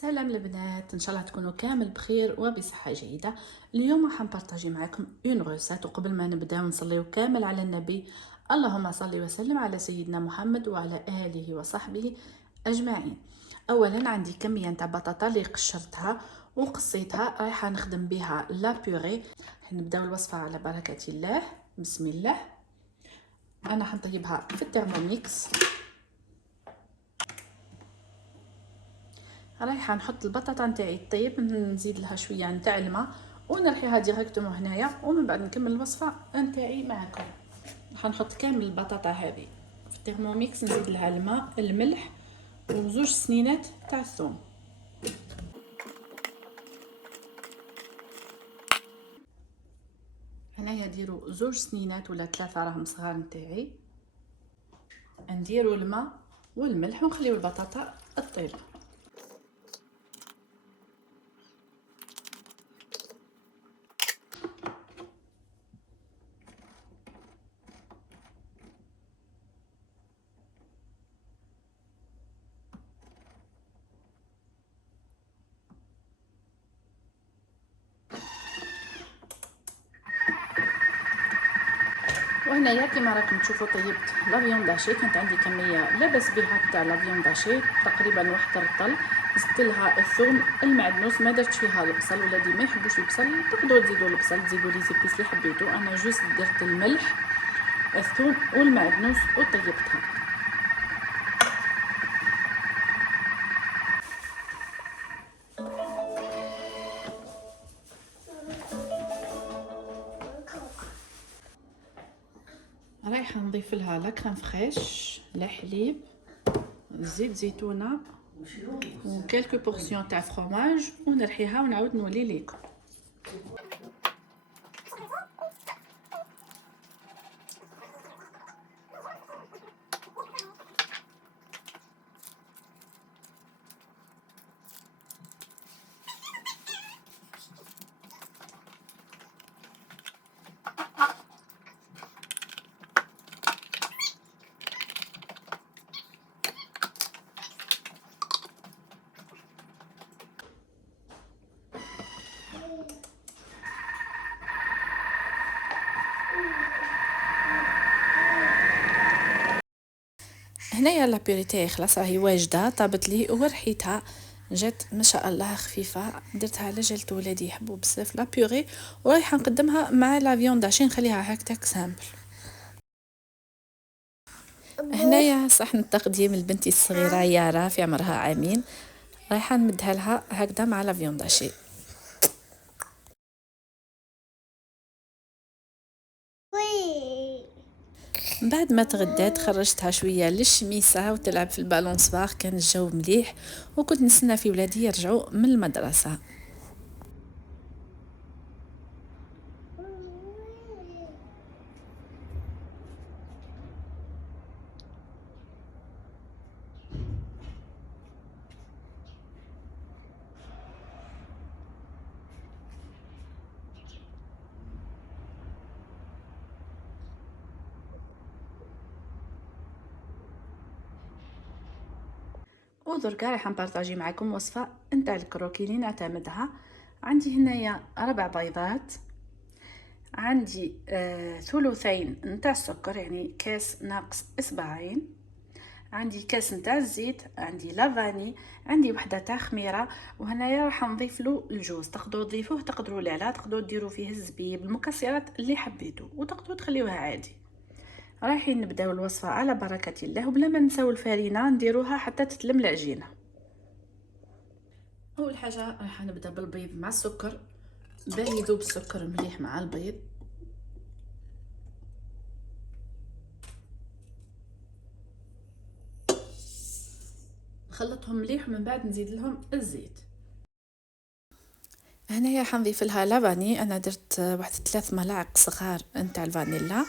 سلام البنات، ان شاء الله تكونوا كامل بخير وبصحه جيده. اليوم راح نبارطاجي معكم اون غوسيت، وقبل ما نبداو نصليو كامل على النبي. اللهم صل وسلم على سيدنا محمد وعلى اله وصحبه اجمعين. اولا عندي كميه تاع بطاطا اللي قشرتها وقصيتها، رايحه نخدم بها لا بيوري. نبداو الوصفه على بركه الله. بسم الله. انا حنطيبها في الترموميكس. رايحه نحط البطاطا نتاعي طيب، نزيد لها شويه نتاع الماء ونرحيها ديريكتومون هنايا، ومن بعد نكمل الوصفه نتاعي معكم. راح نحط كامل البطاطا هذه في الترموميكس، نزيد لها الماء الملح وزوج سنينات تاع الثوم. هنايا ديروا زوج سنينات ولا ثلاثه راهم صغار نتاعي. نديروا الماء والملح ونخليو البطاطا تطيب. وهنايا كيما راكم تشوفوا طيبت لا فيون داشي. كانت عندي كميه لاباس بها تاع لا فيون داشي، تقريبا واحد رطل. زدت لها الثوم المعدنوس، ما درتش فيها البصل، ولادي ما يحبوش البصل تقدروا تزيدوا البصل، تزيدوا لي زيبيس اللي حبيتو. انا جوست درت الملح الثوم والمعدنوس وطيبتها. رايحه نضيف لها لا كريم فريش، لا حليب، زيت زيتونه وكلكو بورسيون تاع فرomاج، ونرحيها ونعاود نولي ليكم. هنايا لابيوري تاعي خلاص راهي واجده، طابت لي ورحيتها، جات ما شاء الله خفيفه. درتها على جلت ولادي يحبوا بزاف لابيوري، ورايحه نقدمها مع لا فيون داشي، نخليها هكاك سامبل. هنايا صحن التقديم لبنتي الصغيره يارا في عمرها عامين، رايحه نمدها لها هكذا مع لا فيون داشي. بعد ما تغدات خرجتها شويه للشميسه وتلعب في البالونسوار، كان الجو مليح وكنت نستنى في ولادي يرجعوا من المدرسه. ودركا راح نبارطاجي معكم وصفه نتاع الكروكي اللي نعتمدها. عندي هنايا 4 بيضات، عندي ثلثين نتاع السكر يعني كاس ناقص اصبعين، عندي كاس نتاع الزيت، عندي لافاني، عندي وحده تاع خميره. وهنايا راح نضيف له الجوز، تقدروا تضيفوه تقدروا لا تقدروا ديروا فيه الزبيب، المكسرات اللي حبيتوا، وتقدروا تخليوها عادي. رايحين نبداو الوصفه على بركه الله، وبلا ما نساو الفارينه نديروها حتى تتلم العجينه. اول حاجه راح نبدا بالبيض مع السكر، باه يذوب السكر مليح مع البيض. نخلطهم مليح ومن بعد نزيد لهم الزيت. هنايا حنضيف لها لافاني، انا درت واحد 3 ملاعق صغار نتاع الفانيلا.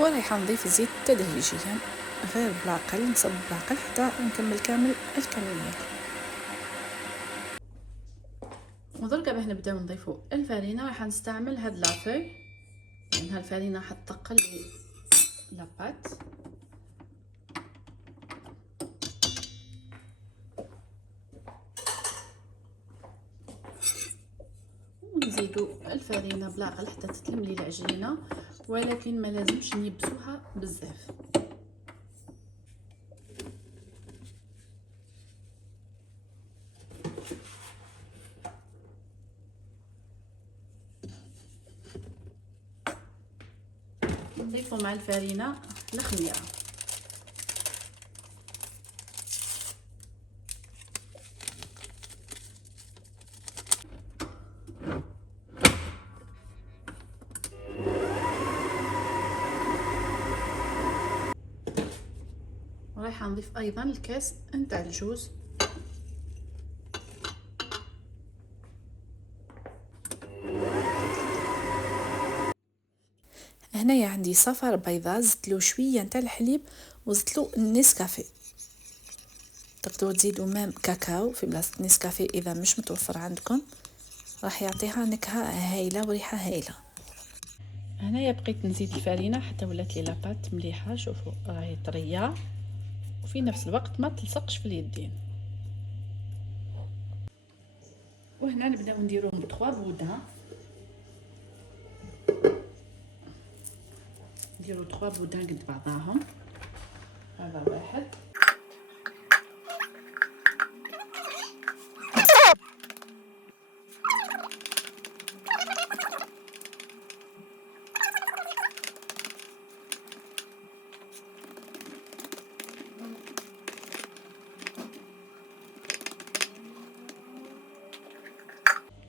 ورايحه نضيف الزيت تدريجيا، غير بالعقل، نصب بالعقل حتى نكمل كامل الكميه. ودركا باه نبداو نضيفو الفارينه، راح نستعمل هاد لافوي لأنها الفرينة حتثقل لي لاباط. ونزيدو الفرينة بالعقل حتى تتلم لي العجينة، ولكن ما لازمش نيبسوها بزاف. نضيفو مع الفرينة الخميرة. ورايحه نضيف ايضا الكاس نتاع الجوز. هنايا عندي صفر بيضاء، زدتلو شويه نتاع الحليب وزدتلو النسكافيه. تقدروا تزيدوا مام كاكاو في بلاصه نسكافيه اذا مش متوفر عندكم، راح يعطيها نكهه هايله وريحه هايله. هنايا بقيت نزيد الفرينه حتى ولات لي لاباط مليحه. شوفوا راهي طريه وفي نفس الوقت ما تلصقش في اليدين. وهنا نبداو نديروهم 3 بودان. نديرو 3 بودان قد بعضاهم. هذا واحد،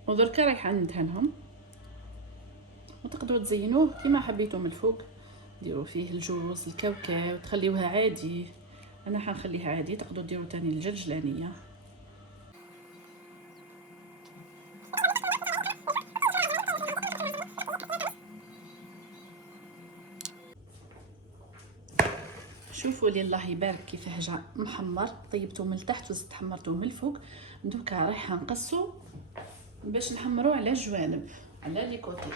ودركا رايحه ندهنهم. وتقدروا تزينوه كيما حبيتوا من الفوق، ديروا فيه الجوز الكاوكاو تخليوها عادي. انا حنخليها عادي، تقدروا ديروا تاني الجلجلانيه. شوفوا لي الله يبارك كيفاه جا محمر. طيبتوه من التحت وزدت حمرتوه من الفوق. دوكا رايحه نقصو باش نحمروه على الجوانب على لي كوتي.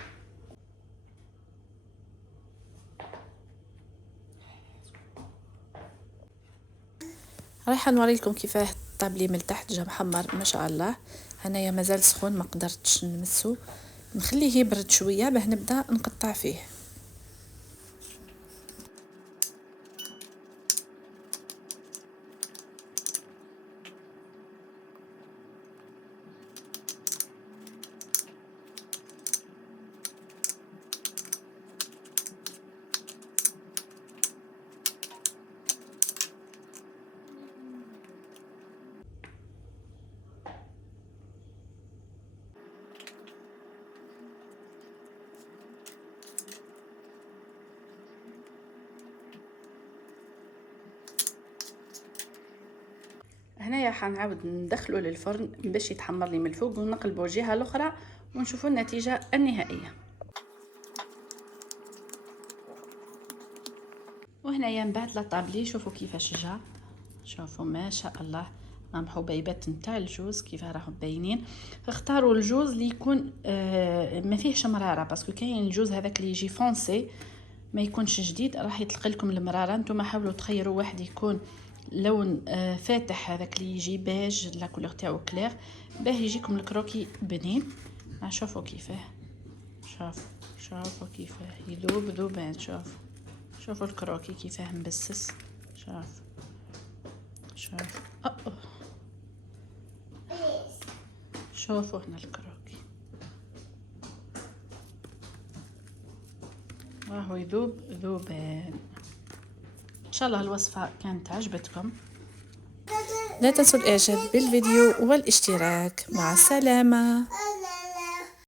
رايحه نوريلكم كيفاه طاب لي من التحت جا محمر ما شاء الله. هنايا مازال سخون ما قدرتش نمسو، نخليه يبرد شويه باه نبدا نقطع فيه. هنايا حنعاود ندخلو للفرن باش يتحمر لي من الفوق ونقلبو الجهه الاخرى ونشوفوا النتيجه النهائيه. وهنايا من بعد لا طابلي شوفوا كيفاش جا. شوفوا ما شاء الله مام حبيبات نتاع الجوز كيف راهم باينين. اختاروا الجوز اللي يكون ما فيهش مراره، باسكو كاين الجوز هذاك اللي يجي فونسي ما يكونش جديد راح يطلق لكم المراره. نتوما حاولوا تخيروا واحد يكون لون فاتح، هذاك اللي يجي بيج لا كولور تاعو كلير باه يجيكم الكروكي بنين. شوفوا كيفاه، شوفوا كيفاه يذوب ذوبان. شوفوا الكروكي كيفاه مبسس. شوف شوفوا هنا الكروكي راهو يذوب ذوبان. ان شاء الله الوصفه كانت عجبتكم. لا تنسوا الاعجاب بالفيديو والاشتراك. مع السلامه.